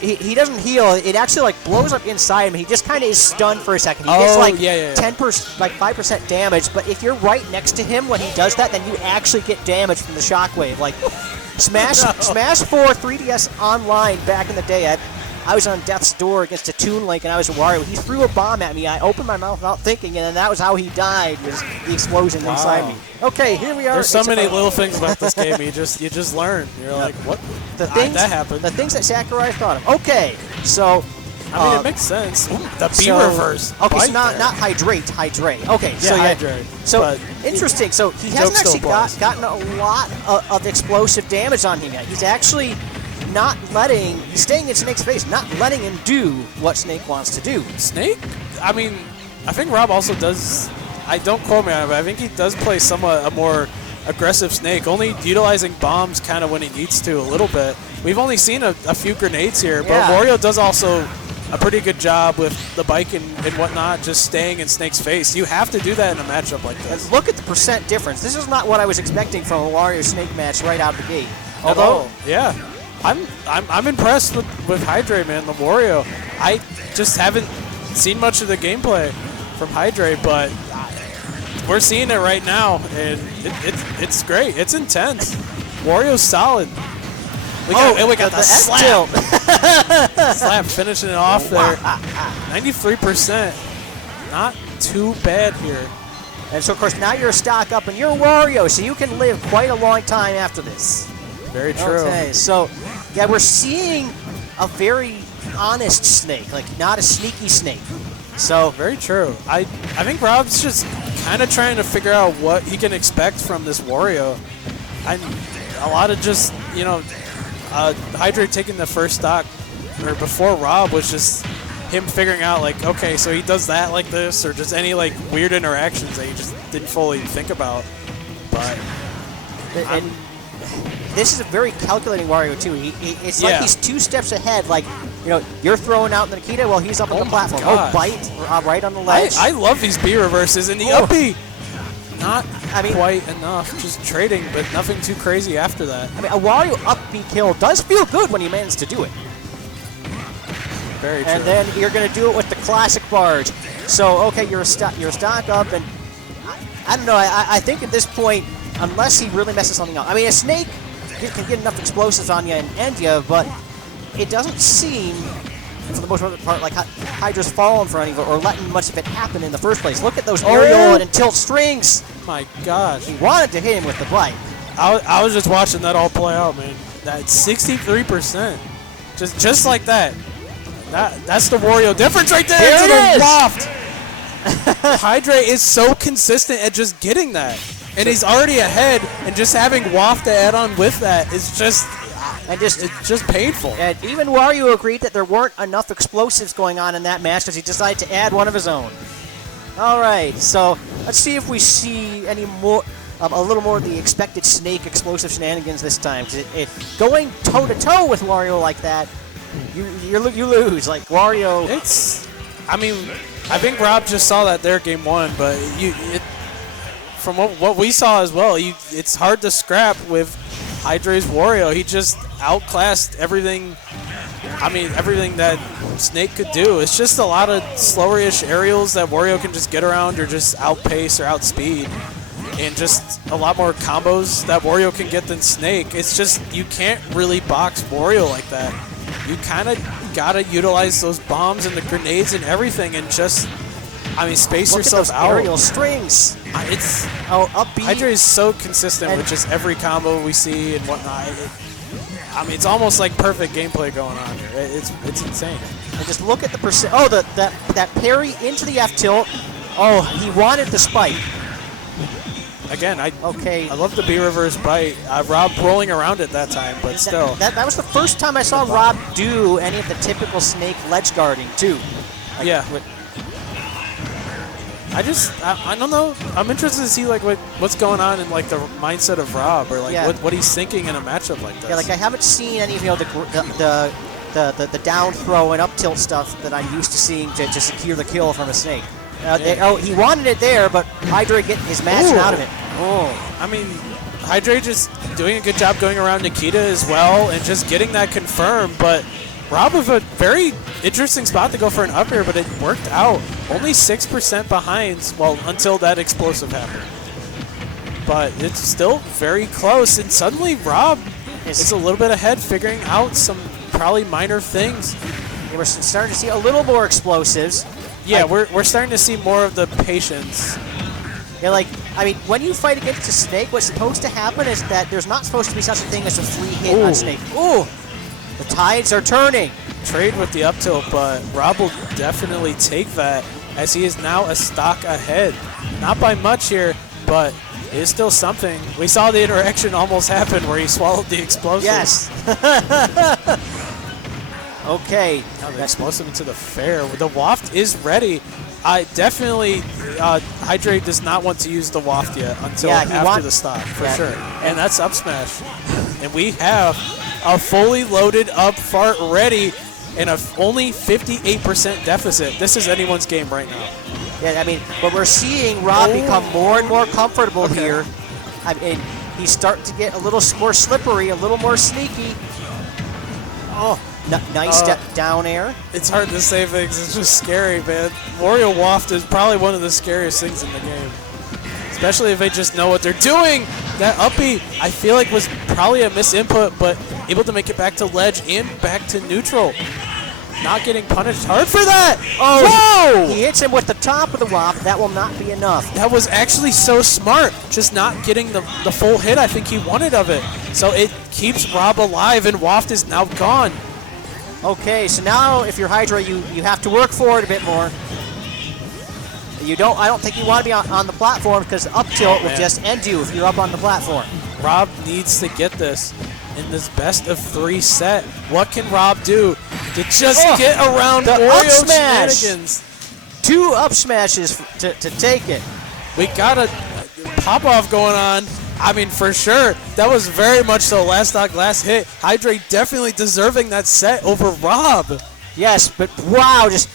He doesn't heal. It actually like blows up inside him. He just kind of is stunned for a second. He gets like 10%, like 5% damage. But if you're right next to him when he does that, then you actually get damage from the shockwave. Like Smash 4 3DS Online back in the day. I was on death's door against a Toon Link, and I was a Wario. He threw a bomb at me. I opened my mouth without thinking, and that was how he died. Was the explosion inside me. Okay, here we are. There's so many little things about this game. You just learn. You're like, what? The things that happened. The things that Sakurai thought of. Okay, so. I mean, it makes sense. The B reverse. Okay, so not Hydrei. Okay, yeah, so Hydrei. So interesting. So he hasn't actually gotten a lot of explosive damage on him yet. He's actually not letting. He's staying in Snake's face, not letting him do what Snake wants to do. Snake? I mean, I think Rob also does. I don't quote me on it, but I think he does play somewhat a more aggressive Snake, only utilizing bombs kind of when he needs to a little bit. We've only seen a few grenades here, but Wario does also a pretty good job with the bike and whatnot, just staying in Snake's face. You have to do that in a matchup like this. Look at the percent difference. This is not what I was expecting from a Wario Snake match right out of the gate. Although, yeah, I'm impressed with Hydrei, man. The Wario. I just haven't seen much of the gameplay from Hydrei, but we're seeing it right now, and it's great. It's intense. Wario's solid. We got the slap. Slap finishing it off there. 93%. Not too bad here. And so, of course, now you're stock up, and you're Wario, so you can live quite a long time after this. Very true. Okay, so, yeah, we're seeing a very honest Snake, like not a sneaky Snake. So very true. I think Rob's just kind of trying to figure out what he can expect from this Wario. A lot of just, you know, Hydrei taking the first stock, or before Rob, was just him figuring out, like, okay, so he does that like this, or just any, like, weird interactions that he just didn't fully think about. But and this is a very calculating Wario, too. It's like he's 2 steps ahead. Like, you know, you're throwing out the Nikita, well, he's up on the platform. Gosh. Bite right on the ledge. I love these B reverses and the up B. Not quite enough. Just trading, but nothing too crazy after that. I mean, a Wario up B kill does feel good when you manage to do it. Very true. And then you're going to do it with the classic barge. So, okay, you're stock up, and I don't know. I think at this point, unless he really messes something up. I mean, a Snake can get enough explosives on you and end you, but it doesn't seem, for the most part, like Hydra's fallen for any of it or letting much of it happen in the first place. Look at those aerial and tilt strings. My gosh. He wanted to hit him with the bike. I was just watching that all play out, man. That's 63%. Just like that. That's the Wario difference right there. There it is. Waft. Hydrei is so consistent at just getting that. And he's already ahead, and just having Waft to add on with that is just... it's just painful. And even Wario agreed that there weren't enough explosives going on in that match because he decided to add one of his own. All right, so let's see if we see any more, a little more of the expected Snake explosive shenanigans this time. Because going toe-to-toe with Wario like that, you lose. Like, Wario... I mean, I think Rob just saw that there game 1, but from what we saw as well, it's hard to scrap with Hydrei's Wario. He just outclassed everything. I mean, everything that Snake could do. It's just a lot of slower-ish aerials that Wario can just get around or just outpace or outspeed. And just a lot more combos that Wario can get than Snake. It's just, you can't really box Wario like that. You kind of got to utilize those bombs and the grenades and everything and just, I mean, space yourself out. Aerial strings. Up B. Hydrei is so consistent with just every combo we see and whatnot. I mean, it's almost like perfect gameplay going on here. It's insane. And just look at the percent. Oh, that parry into the F tilt. Oh, he wanted the spike. Again, I love the B reverse bite. Rob rolling around it that time, but still. That was the first time I saw Rob do any of the typical Snake ledge guarding too. Like, yeah. I don't know. I'm interested to see like what's going on in like the mindset of Rob, or like what he's thinking in a matchup like this. Yeah, like I haven't seen any of the down throw and up tilt stuff that I'm used to seeing to secure the kill from a Snake. He wanted it there, but Hydrei is matching out of it. I mean, Hydrei just doing a good job going around Nikita as well and just getting that confirmed, but Rob with a very interesting spot to go for an up air, but it worked out. Only 6% behind, well, until that explosive happened. But it's still very close, and suddenly Rob is a little bit ahead, figuring out some probably minor things. Yeah, we're starting to see a little more explosives. Yeah, we're starting to see more of the patience. Yeah, I mean, when you fight against a Snake, what's supposed to happen is that there's not supposed to be such a thing as a free hit on Snake. Ooh! The tides are turning. Trade with the up tilt, but Rob will definitely take that as he is now a stock ahead. Not by much here, but it is still something. We saw the interaction almost happen where he swallowed the explosive. Yes. Okay. Now the explosive into the fair. The waft is ready. I definitely, Hydrei does not want to use the waft yet until after the stock, for sure. And that's up smash. And we have a fully loaded up fart ready and only 58% deficit. This is anyone's game right now. Yeah, I mean, but we're seeing Rob become more and more comfortable here. I mean, he's starting to get a little more slippery, a little more sneaky. Oh, nice step down air. It's hard to say things. It's just scary, man. Wario Waft is probably one of the scariest things in the game. Especially if they just know what they're doing. That uppy, I feel like, was probably a misinput, but able to make it back to ledge and back to neutral. Not getting punished hard for that. Oh, whoa! He hits him with the top of the waft. That will not be enough. That was actually so smart. Just not getting the full hit I think he wanted of it. So it keeps Rob alive, and Waft is now gone. Okay, so now if you're Hydrei, you have to work for it a bit more. I don't think you want to be on the platform because up tilt will just end you if you're up on the platform. Rob needs to get this in this best of 3 set. What can Rob do to just get around Wario shenanigans? 2 up smashes to take it. We got a pop-off going on. I mean, for sure. That was very much so last stock, last hit. Hydrei definitely deserving that set over Rob. Yes, but wow, just